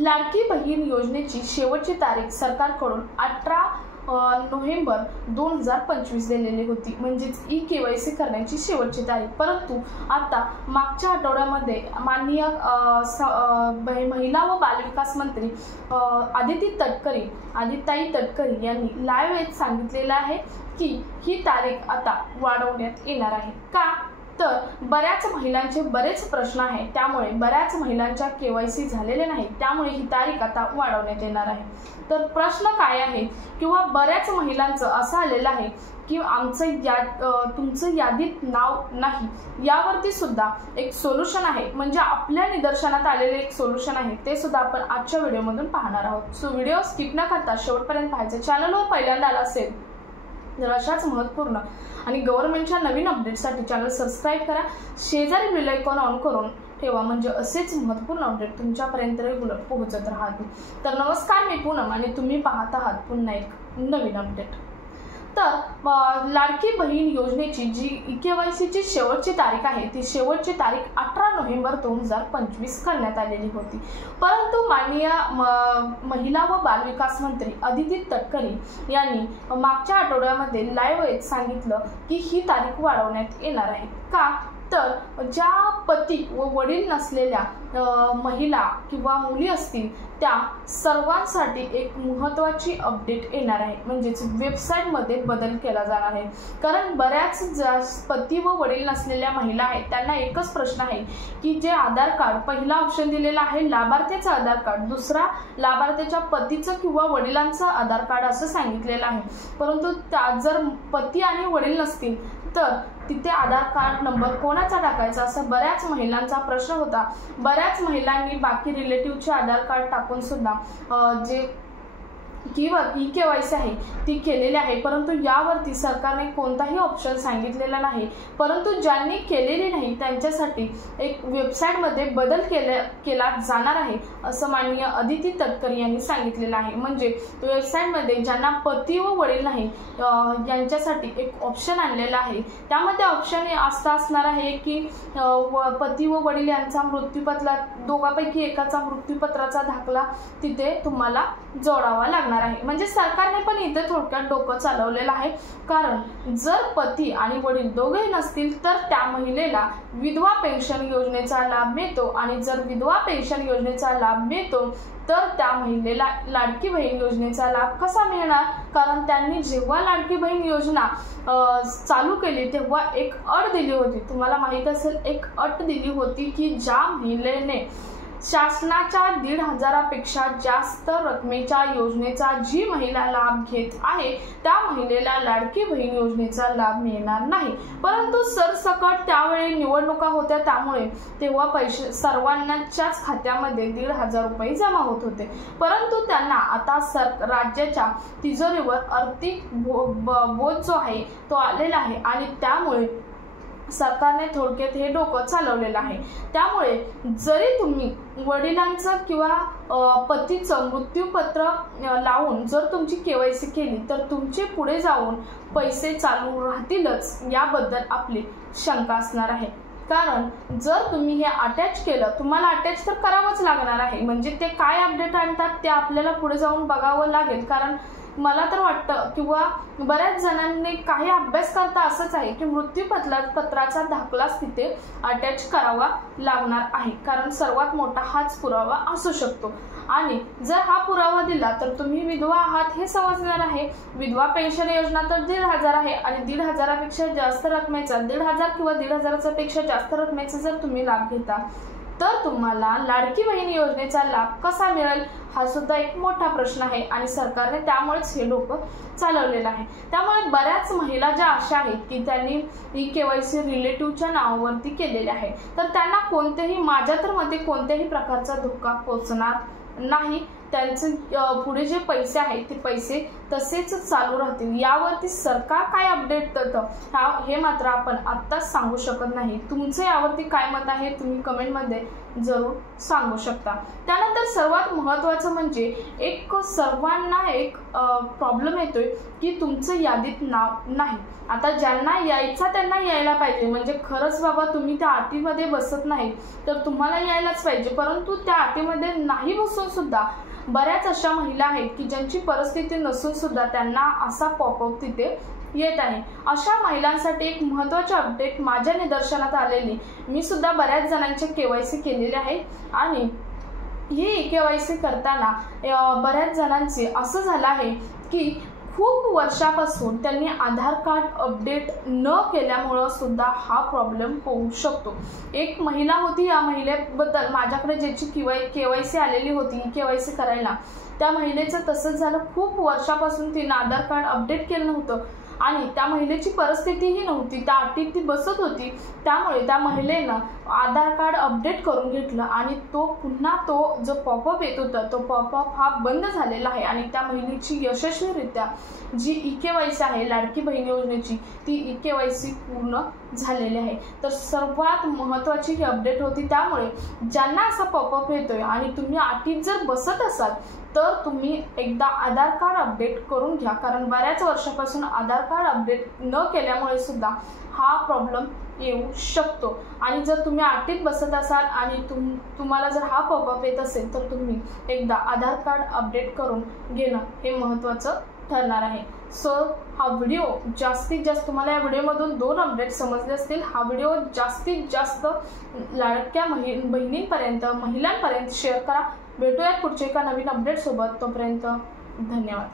लाडकी बहीण योजनेची शेवटची तारीख सरकारकडून 18 नोव्हेंबर 2025 दिलेली होती, म्हणजेच ई-केवायसी करण्याची शेवटची तारीख। परंतु आता मागच्या आठवड्यामध्ये माननीय महिला व बालविकास मंत्री आदिताई तटकरे यांनी लाईव्ह येत सांगितलेलं आहे की ही तारीख आता वाढवण्यात येणार आहे। का तर बऱ्याच महिलांचे बरेच प्रश्न आहेत, त्यामुळे बऱ्याच महिलांच्या केवायसी झालेले नाही, त्यामुळे ही तारीख आता वाढवण्यात येणार आहे। तर प्रश्न काय आहे किंवा बऱ्याच महिलांचं असं आलेलं आहे की तुमचं यादीत नाव नाही, यावरती सुद्धा एक सोल्युशन आहे, म्हणजे आपल्या निदर्शनात आलेले एक सोल्युशन आहे, ते सुद्धा आपण आजच्या व्हिडिओमधून पाहणार आहोत। सो व्हिडिओ स्किप न करता शेवटपर्यंत पाहायचं। चॅनलवर पहिल्यांदा आला असेल तर अशाच महत्त्वपूर्ण आणि गव्हर्नमेंटच्या नवीन अपडेट्ससाठी चॅनल सबस्क्राइब करा, शेजारी बेल आयकॉन ऑन करून ठेवा, म्हणजे असेच महत्त्वपूर्ण अपडेट तुमच्यापर्यंत रेग्युलर पोहोचत राहतील। तर नमस्कार, मी पूनम आणि तुम्ही पाहत आहात पुन्हा एक नवीन अपडेट। तर लाडकी बहीण योजनेची जी ई-केवायसीची शेवटची तारीख आहे, ती शेवटची तारीख 18 नोव्हेंबर 2025 करण्यात आलेली होती। परंतु माननीय महिला व बालविकास मंत्री आदिती तटकरे यांनी मागच्या आठवड्यामध्ये लाईव्ह येत सांगितलं की ही तारीख वाढवण्यात येणार आहे। का तर ज्या पती व वडील नसलेल्या महिला किंवा मुली असतील त्या सर्वांसाठी एक महत्त्वाची अपडेट येणार आहे, म्हणजेच वेबसाईटमध्ये बदल केला जाणार आहे। कारण बऱ्याच पती व वडील नसलेल्या महिला आहेत, त्यांना एकच प्रश्न आहे की जे आधार कार्ड, पहिला ऑप्शन दिलेला आहे लाभार्थीचं आधार कार्ड, दुसरा लाभार्थीच्या पतीचं किंवा वडिलांचं आधार कार्ड असं सांगितलेलं आहे। परंतु जर पती आणि वडील नसतील तर तिथे आधार कार्ड नंबर कोणाचा टाकायचा, असा बऱ्याच महिलांचा प्रश्न होता। बऱ्याच महिलांनी बाकी रिलेटिव्हचे आधार कार्ड टाकून सुद्धा जे ई-केवायसी आहे ती केलेली आहे, परंतु यावरती सरकारने कोणताही ऑप्शन सांगितलेला नाही। परंतु ज्यांनी केलेली नाही त्यांच्यासाठी एक वेबसाईटमध्ये बदल केला जाणार आहे, असं माननीय आदिती तटकरे यांनी सांगितलेलं आहे। म्हणजे वेबसाईटमध्ये ज्यांना पती व वडील नाही यांच्यासाठी एक ऑप्शन आणलेला आहे, त्यामध्ये ऑप्शन असं असणार आहे की पती व वडील यांचा मृत्यूपत्र, दोघांपैकी एकाचा मृत्यूपत्राचा दाखला तिथे तुम्हाला जोडावा लागणार आहे। म्हणजे सरकारने पण इथे थोडक्यात डोकं चालवलेलं आहे, कारण जर पती आणि वडील दोघेही नसतील तर त्या महिलेला विधवा पेन्शन योजनेचा लाभ मिळतो, आणि जर विधवा पेन्शन योजनेचा लाभ मिळतो तर त्या महिलेला लाडकी बहीण योजनेचा लाभ कसा मिळणार? कारण त्यांनी जेव्हा लाडकी बहीण योजना चालू केली तेव्हा एक अट दिली होती, तुम्हाला माहित असेल, एक अट दिली होती की ज्या महिलेने शासनाच्या 1,500 पेक्षा जास्त रकमेच्या योजनेचा जी महिला लाभ घेत आहे त्या महिलेला लाडकी बहीण योजनेचा लाभ मिळणार नाही। परंतु सरसकट त्यावेळी निवडणुका होत्या, त्यामुळे तेव्हा पैसे सर्वांच्याच खात्यामध्ये 1,500 रुपये जमा होत होते। परंतु त्यांना आता राज्याच्या तिजोरीवर आर्थिक बोध जो आहे तो आलेला आहे, आणि त्यामुळे सरकारने थोडक्यात हे डोकं चालवलेलं आहे। त्यामुळे जरी तुम्ही वडिलांचं किंवा पतीचं मृत्यूपत्र लावून जर तुमची केवायसी केली तर तुमचे पुढे जाऊन पैसे चालू राहतीलच, याबद्दल आपली शंका असणार आहे। कारण जर तुम्ही हे अटॅच केलं, तुम्हाला अटॅच तर करावंच लागणार आहे, म्हणजे ते काय अपडेट आणतात ते आपल्याला पुढे जाऊन बघावं लागेल। कारण मला तर वाटतं किंवा बऱ्याच जणांनी काही अभ्यास करता असंच आहे की मृत्यूपत्राचा दाखलाच तिथे अटॅच करावा लागणार आहे, कारण सर्वात मोठा हाच पुरावा असू शकतो। आणि जर हा पुरावा दिला तर तुम्ही विधवा आहात हे समजणार आहे। विधवा पेन्शन योजना तर 1,500 आहे, आणि 1,500 पेक्षा जास्त रकमेचा, 1,500 किंवा 1,500 पेक्षा जास्त रकमेचा जर तुम्ही लाभ घेता तर तुम्हाला लाडकी बहीण योजनेचा लाभ कसा मिळेल, हा सुद्धा एक मोठा प्रश्न आहे, आणि सरकारने त्यामुळेच हे डोकं चालवलेलं आहे। त्यामुळे बऱ्याच महिला ज्या अशा आहेत की त्यांनी ई-केवायसी रिलेटिव्हच्या नावावरती केलेले आहे, तर त्यांना कोणतेही, माझ्या तर मते कोणत्याही प्रकारचा धोका पोहोचणार नाही। त्यांचे पुढे जे पैसे आहेत ते पैसे तसेच चालू राहतील। यावरती सरकार काय अपडेट देतं हे मात्र आपण आत्ताच सांगू शकत नाही। तुमचे यावरती काय मत आहे तुम्ही कमेंटमध्ये जरूर सांगू शकता। त्यानंतर सर्वात महत्त्वाचं म्हणजे सर्वांना एक प्रॉब्लेम येतोय की तुमचं यादीत नाव नाही। आता ज्यांना यायचा त्यांना यायला पाहिजे, म्हणजे खरंच बाबा तुम्ही त्या अटीमध्ये बसत नाही तर तुम्हाला यायलाच पाहिजे, परंतु त्या अटीमध्ये नाही बसून सुद्धा बऱ्याच अशा महिला आहेत की ज्यांची परिस्थिती नसून सुद्धा त्यांना असा पॉपअप तिथे येत आहे। अशा महिलांसाठी एक महत्त्वाचे अपडेट माझ्या निदर्शनात आलेली, मी सुद्धा बऱ्याच जणांचे KYC केलेले आहे आणि ही KYC करताना बऱ्याच जणांचे असं झालं आहे की खूप वर्षापासून त्यांनी आधार कार्ड अपडेट न केल्यामुळे सुद्धा हा प्रॉब्लेम होऊ शकतो। एक महिला होती, या महिलेबद्दल माझ्याकडे ज्याची KYC आलेली होती KYC करायला, त्या महिलेचं तसंच झालं। खूप वर्षापासून तिने आधार कार्ड अपडेट केलं नव्हतं आणि त्या महिलेची परिस्थितीही नव्हती, त्या अटीत ती बसत होती, त्यामुळे त्या महिलेनं आधार कार्ड अपडेट करून घेतलं आणि पुन्हा तो जो पॉपअप येत होता तो पॉपअप हा बंद झालेला आहे आणि त्या महिलेची यशस्वीरित्या जी KYC आहे लाडकी बहीण योजनेची ती KYC पूर्ण झालेली आहे। तर सर्वात महत्त्वाची ही अपडेट होती, त्यामुळे ज्यांना असा पॉपअप येतोय आणि तुम्ही अटीत जर बसत असाल तर तुम्ही एकदा आधार कार्ड अपडेट करून घ्या, कारण बऱ्याच वर्षापासून आधार कार्ड अपडेट न केल्यामुळे सुद्धा हा प्रॉब्लेम येऊ शकतो। आणि जर तुम्ही अटीत बसत असाल आणि तुम्हाला जर हा पॉपअप येत असेल तर तुम्ही एकदा आधार कार्ड अपडेट करून घेणं हे महत्त्वाचं ठरणार आहे। सो हा व्हिडिओ जास्तीत जास्त तुम्हाला या व्हिडिओमधून 2 अपडेट समजले असतील। हा व्हिडिओ जास्तीत जास्त लाडक्या बहिणींपर्यंत महिलांपर्यंत शेअर करा। भेटूयात पुढच्या एका नवीन अपडेट सोबत, तोपर्यंत धन्यवाद।